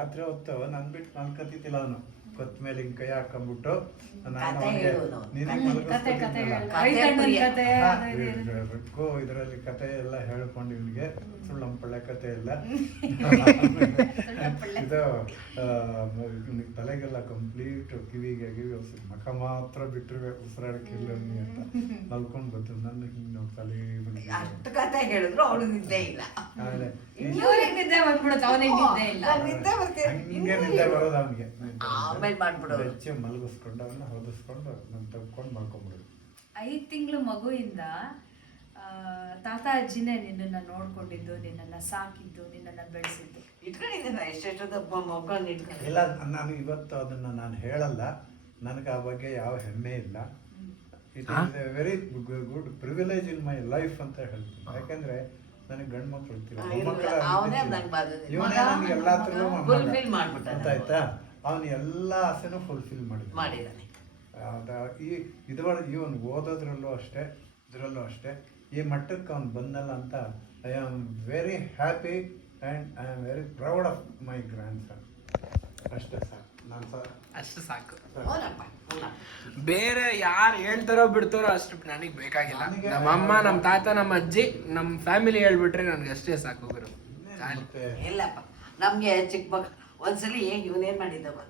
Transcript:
ರಾತ್ರಿ ಹೊತ್ತು ನನ್ ಬಿಟ್ಟು ನಾನು ಕತ್ತಿತಿಲ್ಲ ಅವನು ಕೊತ್ತ ಮೇಲೆ ಹಿಂಗ್ ಕೈ ಹಾಕೊಂಡ್ಬಿಟ್ಟು ಇದರಲ್ಲಿ ಕತೆ ಎಲ್ಲ ಹೇಳ್ಕೊಂಡು ಇವ್ನಿಗೆ ಸುಳ್ಳಂಪಳ್ಳೆ ಕತೆ ಎಲ್ಲ ಇದು ತಲೆಗೆಲ್ಲ ಕಂಪ್ಲೀಟ್ ಕಿವಿಗೆ ಮಖ ಮಾತ್ರ ಬಿಟ್ಟರೆ ಉಸಿರಾಡಕ್ಕಿಲ್ಲ ಅಂತ ಮಲ್ಕೊಂಡ್ ಬಂತು ನನ್ನ ಹಿಂಗ್ ನಾವು ತಲೆ ಅಷ್ಟು ಕತೆ ಹೇಳಿದ್ರು ಅವಳು ನಿದ್ದೆ ಇಲ್ಲ. ಹಿಂಗೆ ನಿದ್ದೆ ಬರೋದು ಅವನಿಗೆ ಆಮೇಲೆ ಮಾಡ್ಬಿಡೋದು ಹೆಚ್ಚು ಮಲಗಿಸ್ಕೊಂಡು ಅವನ್ನ ಹೊದಿಸ್ಕೊಂಡು ನಾನು ತಗೊಂಡು ಮಾಡ್ಕೊಂಡ್ಬಿಡೋದು. 5 ತಿಂಗಳು ಮಗುವಿಂದ ತಾತ ಅಜ್ಜಿನೇ ನಿನ್ನನ್ನ ನೋಡ್ಕೊಂಡಿದ್ದು, ನಿನ್ನನ್ನ ಸಾಕಿದ್ದು, ನಿನ್ನನ್ನ ಬೆಳೆಸಿದ್ದು. ಇಟ್ಕೊಂಡಿದ್ದೀನಿ ಎಷ್ಟೆಷ್ಟೊಂದು ಮಕ್ಕಳನ್ನ ಇಟ್ಕೊಂಡು. ಇಲ್ಲ, ನಾನು ಇವತ್ತು ಅದನ್ನ ನಾನು ಹೇಳಲ್ಲ, ನನಗೆ ಆ ಬಗ್ಗೆ ಯಾವ ಹೆಮ್ಮೆ ಇಲ್ಲ. It is A very good privilege in my life ಅಂತ ಹೇಳ್ತೀನಿ. ಯಾಕಂದ್ರೆ ನನಗೆ ಗಂಡು ಮಕ್ಳು ಇರ್ತಿಲ್ಲ, ಇವನೇ ನನಗೆ ಎಲ್ಲಾದ್ರೂ ಗೊತ್ತಾಯ್ತಾ, ಅವನು ಎಲ್ಲ ಆಸೆನೂ ಫುಲ್ಫಿಲ್ ಮಾಡಿದ್ದಾನೆ. ಇದ್ರೊಳಗೆ ಇವನು ಓದೋದ್ರಲ್ಲೂ ಅಷ್ಟೇ, ಇದರಲ್ಲೂ ಅಷ್ಟೇ. ಈ ಮಟ್ಟಕ್ಕೆ ಅವ್ನು ಬಂದಲ್ಲ ಅಂತ I am very happy and I am very proud of my grandson. ಅಷ್ಟೇ ಸಾಕು, ಅಷ್ಟು ಸಾಕು. ಬೇರೆ ಯಾರು ಹೇಳ್ತಾರೋ ಬಿಡ್ತಾರೋ ಅಷ್ಟು ನನಗೆ ಬೇಕಾಗಿಲ್ಲ. ನಮ್ಮ ಅಮ್ಮ, ನಮ್ಮ ತಾತ, ನಮ್ಮ ಅಜ್ಜಿ, ನಮ್ಮ ಫ್ಯಾಮಿಲಿ ಹೇಳ್ಬಿಟ್ರೆ ನನಗೆ ಅಷ್ಟೇ ಸಾಕು ಗುರು. ಇಲ್ಲಪ್ಪ, ನಮ್ಗೆ ಚಿಕ್ಕ ಮಗ ಒಂದ್ಸಲಿ ಇವನೇನ್ ಮಾಡಿದ್ದ